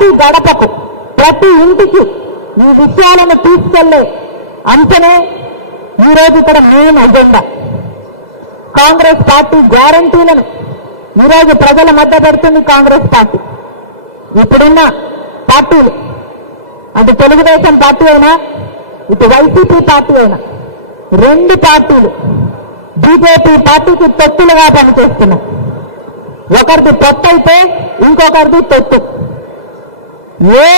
ప్రతి గడపకు ప్రతి ఇంటికి ఈ విషయాలను తీసుకెళ్లే అంశమే ఈరోజు ఇక్కడ మెయిన్ అజెండా. కాంగ్రెస్ పార్టీ గ్యారంటీలను ఈరోజు ప్రజల మధ్య పెడుతుంది కాంగ్రెస్ పార్టీ. ఇప్పుడున్న పార్టీలు అటు తెలుగుదేశం పార్టీ అయినా ఇటు వైసీపీ పార్టీ అయినా రెండు పార్టీలు బీజేపీ పార్టీకి తొత్తులుగా పనిచేస్తున్నాయి. ఒకరిది తొత్తు అయితే ఇంకొకరిది తొత్తు. ఏ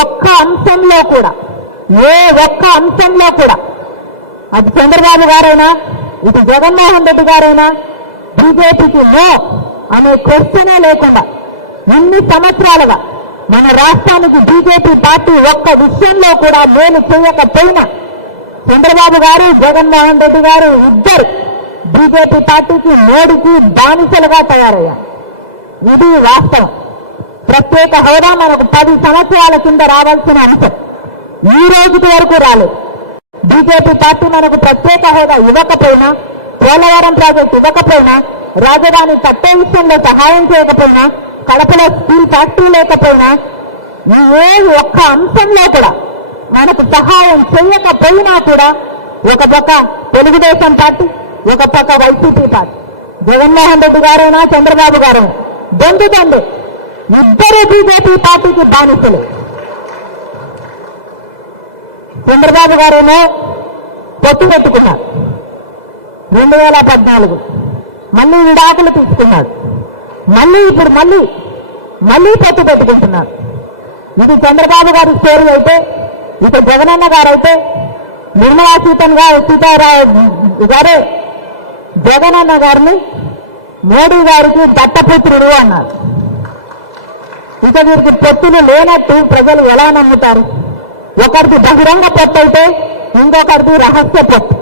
ఒక్క అంశంలో కూడా అటు చంద్రబాబు గారైనా ఇటు జగన్మోహన్ రెడ్డి గారైనా బీజేపీకి నో అనే క్వశ్చనే లేకుండా ఇన్ని సంవత్సరాలుగా మన రాష్ట్రానికి బీజేపీ పార్టీ ఒక్క విషయంలో కూడా మేలు చేయకపోయినా చంద్రబాబు గారు జగన్మోహన్ రెడ్డి గారు ఇద్దరు బీజేపీ పార్టీకి మోడీకి బానిసలుగా తయారయ్యారు. ఇది వాస్తవం. ప్రత్యేక హోదా మనకు 10 సంవత్సరాల కింద రావాల్సిన అంశం ఈ రోజుకి వరకు రాలేదు. బీజేపీ పార్టీ మనకు ప్రత్యేక హోదా ఇవ్వకపోయినా, పోలవరం ప్రాజెక్టు ఇవ్వకపోయినా, రాజధాని కట్టే విషయంలో సహాయం చేయకపోయినా, కడపలో స్టీల్ ఫ్యాక్టరీ లేకపోయినా, ఏ ఒక్క అంశంలో కూడా మనకు సహాయం చేయకపోయినా కూడా ఒక పక్క తెలుగుదేశం పార్టీ, ఒక పక్క వైసీపీ పార్టీ, జగన్మోహన్ రెడ్డి గారైనా చంద్రబాబు గారైనా దొంగ ఇద్దరు బీజేపీ పార్టీకి బానిసలు. చంద్రబాబు గారేమో పొత్తు పెట్టుకున్నారు 2014, మళ్ళీ విడాకులు తీసుకున్నాడు, ఇప్పుడు మళ్ళీ పొత్తు పెట్టుకుంటున్నారు. ఇది చంద్రబాబు గారి స్టోరీ అయితే, ఇటు జగనన్న గారైతే నిర్మలా సీతారావు గారే జగనన్న గారిని మోడీ గారికి దత్తపుత్రుడు అన్నారు. ఇక వీరికి పొత్తులు లేనట్టు ప్రజలు ఎలా నమ్ముతారు? ఒకరికి బహిరంగ పొత్తు అయితే ఇంకొకరికి రహస్య పొత్తు,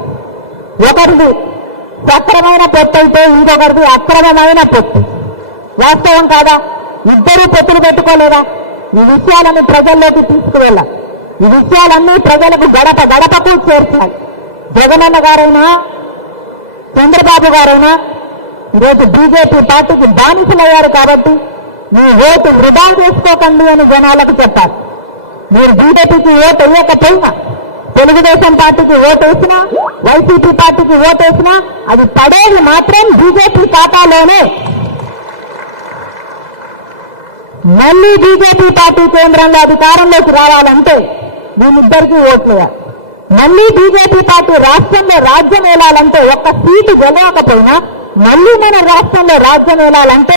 ఒకరిది సక్రమైన పొత్తు అయితే ఇంకొకరిది అక్రమమైన పొత్తు. వాస్తవం కాదా? ఇద్దరూ పొత్తులు పెట్టుకోలేదా? ఈ విషయాలను ప్రజల్లోకి తీసుకువెళ్ళాలి. ఈ విషయాలన్నీ ప్రజలకు గడపకు చేర్చాలి. జగనన్న గారైనా చంద్రబాబు గారైనా ఈరోజు బీజేపీ పార్టీకి బానిసలయ్యారు కాబట్టి మీ ఓటు వృధా చేసుకోకండి అని జనాలకు చెప్పాలి. మీరు బీజేపీకి ఓటు వేయకపోయినా, తెలుగుదేశం పార్టీకి ఓటు వేసినా, వైసీపీ పార్టీకి ఓటు వేసినా అది పడేది మాత్రం బీజేపీ ఖాతాలోనే. మళ్ళీ బీజేపీ పార్టీ కేంద్రంలో అధికారంలోకి రావాలంటే వీళ్ళిద్దరికీ ఓట్లేయాలి. మళ్ళీ బీజేపీ పార్టీ రాష్ట్రంలో రాజ్యం ఏలాలంటే, ఒక్క సీటు గెలవకపోయినా మళ్ళీ మన రాష్ట్రంలో రాజ్యం ఏలాలంటే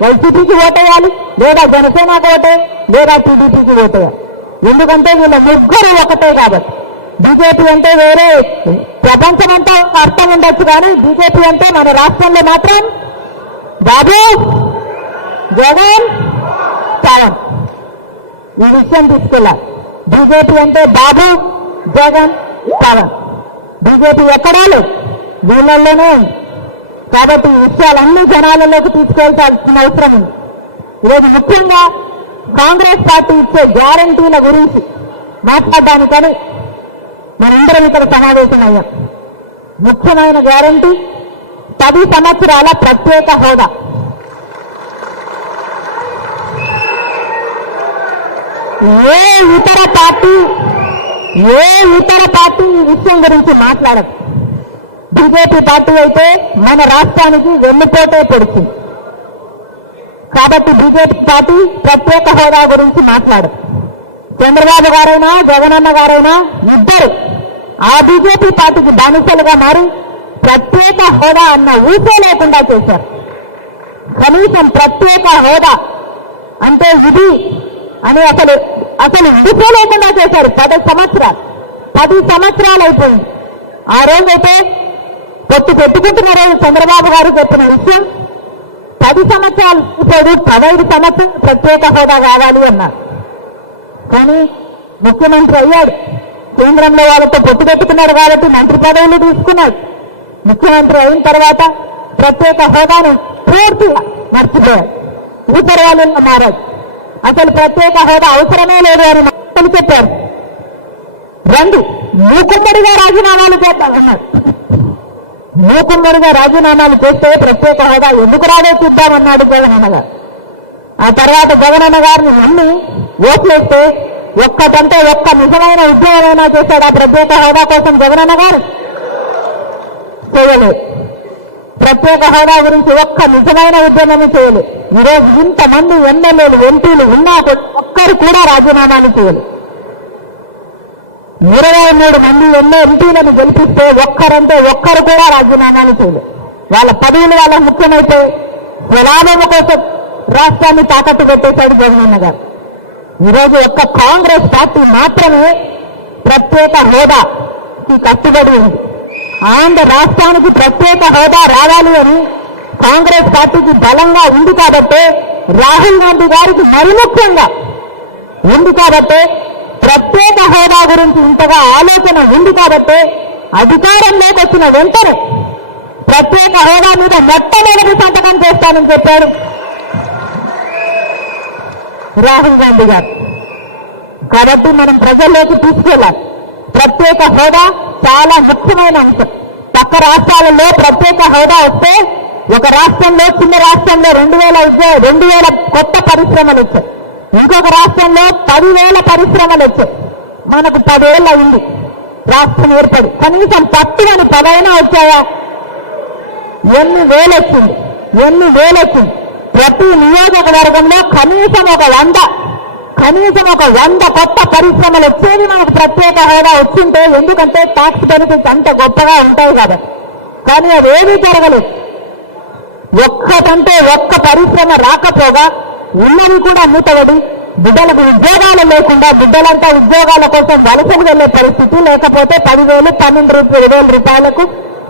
వైసీపీకి ఓటేయాలి, లేదా జనసేనకు ఓటే, లేదా టీడీపీకి ఓటేయాలి. ఎందుకంటే వీళ్ళ ముగ్గురు ఒకటే కాబట్టి. బీజేపీ అంటే వేరే ప్రపంచమంతా అర్థం ఉండొచ్చు, కానీ బీజేపీ అంటే మన రాష్ట్రంలో మాత్రం బాబు జగన్ పవన్. ఈ విషయం తీసుకెళ్ళాలి. బీజేపీ అంటే బాబు జగన్ పవన్. బీజేపీ ఎక్కడా లేదు, వీళ్ళల్లోనే ఉంది. కాబట్టి ఈ విషయాలన్నీ జనాలలోకి తీసుకెళ్లాల్సిన అవసరం ఉంది. ఈరోజు ముఖ్యంగా కాంగ్రెస్ పార్టీ ఇచ్చే గ్యారంటీల గురించి మాట్లాడడానికని మనందరం ఇక్కడ సమావేశమయ్యాం. ముఖ్యమైన గ్యారంటీ 10 సంవత్సరాల ప్రత్యేక హోదా. ఏ ఇతర పార్టీ ఈ విషయం గురించి మాట్లాడదు. బీజేపీ పార్టీ అయితే మన రాష్ట్రానికి వెన్నుపోటే పొడిచింది కాబట్టి బీజేపీ పార్టీ ప్రత్యేక హోదా గురించి మాట్లాడదు. చంద్రబాబు గారైనా జగనన్న గారైనా ఇద్దరు ఆ బీజేపీ పార్టీకి బానిసలుగా మారి ప్రత్యేక హోదా అన్న ఊసే లేకుండా చేశారు. కనీసం ప్రత్యేక హోదా అంటే ఇది అని అసలు ఊసే లేకుండా చేశారు. 10 సంవత్సరాలు అయిపోయింది. ఆ రోజైతే పొత్తు పెట్టుకుంటున్న రోజు చంద్రబాబు గారు చెప్పిన విషయం 10 సంవత్సరాలు ఇప్పుడు 15 సంవత్సరాలు ప్రత్యేక హోదా కావాలి అన్నారు. కానీ ముఖ్యమంత్రి అయ్యాడు, కేంద్రంలో వాళ్ళతో పొత్తు పెట్టుకున్నాడు కాబట్టి మంత్రి పదవులు తీసుకున్నాడు. ముఖ్యమంత్రి అయిన తర్వాత ప్రత్యేక హోదాను పూర్తిగా మర్చిపోయాడు, ఊసరవాళ్ళుగా మారాడు. అసలు ప్రత్యేక హోదా అవసరమే లేదు అని మాటలు చెప్పారు. 2 మూకుమ్మడిగా రాజీనామాలు చేద్దామన్నారు. మూకుమ్మడిగా రాజీనామాలు చేస్తే ప్రత్యేక హోదా ఎందుకు రాదో చూద్దామన్నాడు జగనన్న గారు. ఆ తర్వాత జగనన్న గారిని నమ్మి ఓట్లేస్తే ఒక్కటంటే ఒక్క నిజమైన ఉద్యోగమైనా చేశాడు ఆ ప్రత్యేక హోదా కోసం జగనన్న గారు? చేయలేదు. ప్రత్యేక హోదా గురించి ఒక్క నిజమైన ఉద్యమం చేయలేదు. ఈరోజు ఇంతమంది ఎమ్మెల్యేలు ఎంపీలు ఉన్నా ఒక్కరు కూడా రాజీనామాలు చేయలేదు. 23 మంది ఎంపీలను గెలిపిస్తే ఒక్కరంటే ఒక్కరు కూడా రాజీనామాలు చేయలేదు. వాళ్ళ పదవులు వాళ్ళ ముఖ్యమైతే స్వలాభం కోసం రాష్ట్రాన్ని తాకట్టు పెట్టేశాడు జగనన్న గారు. ఈరోజు ఒక్క కాంగ్రెస్ పార్టీ మాత్రమే ప్రత్యేక హోదాకి కట్టుబడి ఉంది. ఆంధ్ర రాష్ట్రానికి ప్రత్యేక హోదా రావాలి అని కాంగ్రెస్ పార్టీకి బలంగా ఉంది కాబట్టి, రాహుల్ గాంధీ గారికి మరి ముఖ్యంగా ఉంది కాబట్టి, ప్రత్యేక హోదా గురించి ఇంతగా ఆలోచన ఉంది కాబట్టి అధికారంలోకి వచ్చిన వెంటనే ప్రత్యేక హోదా మీద మొట్టమొదటి సంతకం చేస్తానని చెప్పాడు రాహుల్ గాంధీ గారు. కాబట్టి మనం ప్రజల్లోకి తీసుకెళ్ళాలి. ప్రత్యేక హోదా చాలా ముఖ్యమైన అంశం. పక్క రాష్ట్రాలలో ప్రత్యేక హోదా వస్తే ఒక రాష్ట్రంలో, చిన్న రాష్ట్రంలో 2000 కొత్త పరిశ్రమలు వచ్చాయి. ఇంకొక రాష్ట్రంలో 10,000 పరిశ్రమలు వచ్చాయి. మనకు 10 ఏళ్ళు అయింది రాష్ట్రం ఏర్పడి. కనీసం 10 10 వచ్చాయా? ఎన్ని వేలు వచ్చింది? ప్రతి నియోజకవర్గంలో కనీసం ఒక 100 కొత్త పరిశ్రమలు వచ్చేది మనకు ప్రత్యేక హోదా వచ్చింటే. ఎందుకంటే ట్యాక్స్ బెనిఫిట్స్ అంత గొప్పగా ఉంటాయి కాబట్టి. కానీ అవేమీ జరగలేదు. ఒక్కటంటే ఒక్క పరిశ్రమ రాకపోగా ఉన్నవి కూడా మూతబడి, బిడ్డలకు ఉద్యోగాలు లేకుండా బిడ్డలంతా ఉద్యోగాల కోసం వలసలు వెళ్లే పరిస్థితి, లేకపోతే 10,000 12,000 రూపాయలకు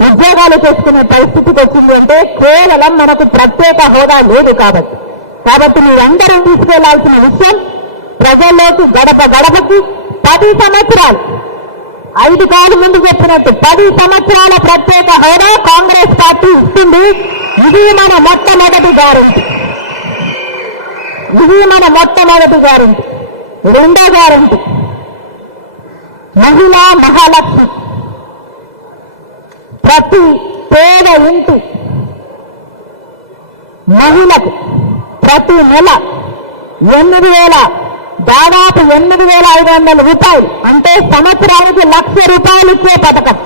ఉద్యోగాలు చేసుకునే పరిస్థితికి వచ్చింది. అంటే కేవలం మనకు ప్రత్యేక హోదా లేదు కాబట్టి మీరందరూ తీసుకెళ్లాల్సిన విషయం, ప్రజల్లోకి గడప గడపకి 10 సంవత్సరాలు, 5 కాదు ముందు చెప్పినట్టు 10 సంవత్సరాల ప్రత్యేక హోదా కాంగ్రెస్ పార్టీ ఇస్తుంది. ఇది మన మొట్టమొదటి గ్యారెంటీ. రెండో గ్యారెంటీ మహిళా మహాలక్ష్మి. ప్రతి పేద ఇంటి మహిళకు ప్రతి నెల దాదాపు 8,500 రూపాయలు, అంటే సంవత్సరానికి 1,00,000 రూపాయలు ఇచ్చే పథకం.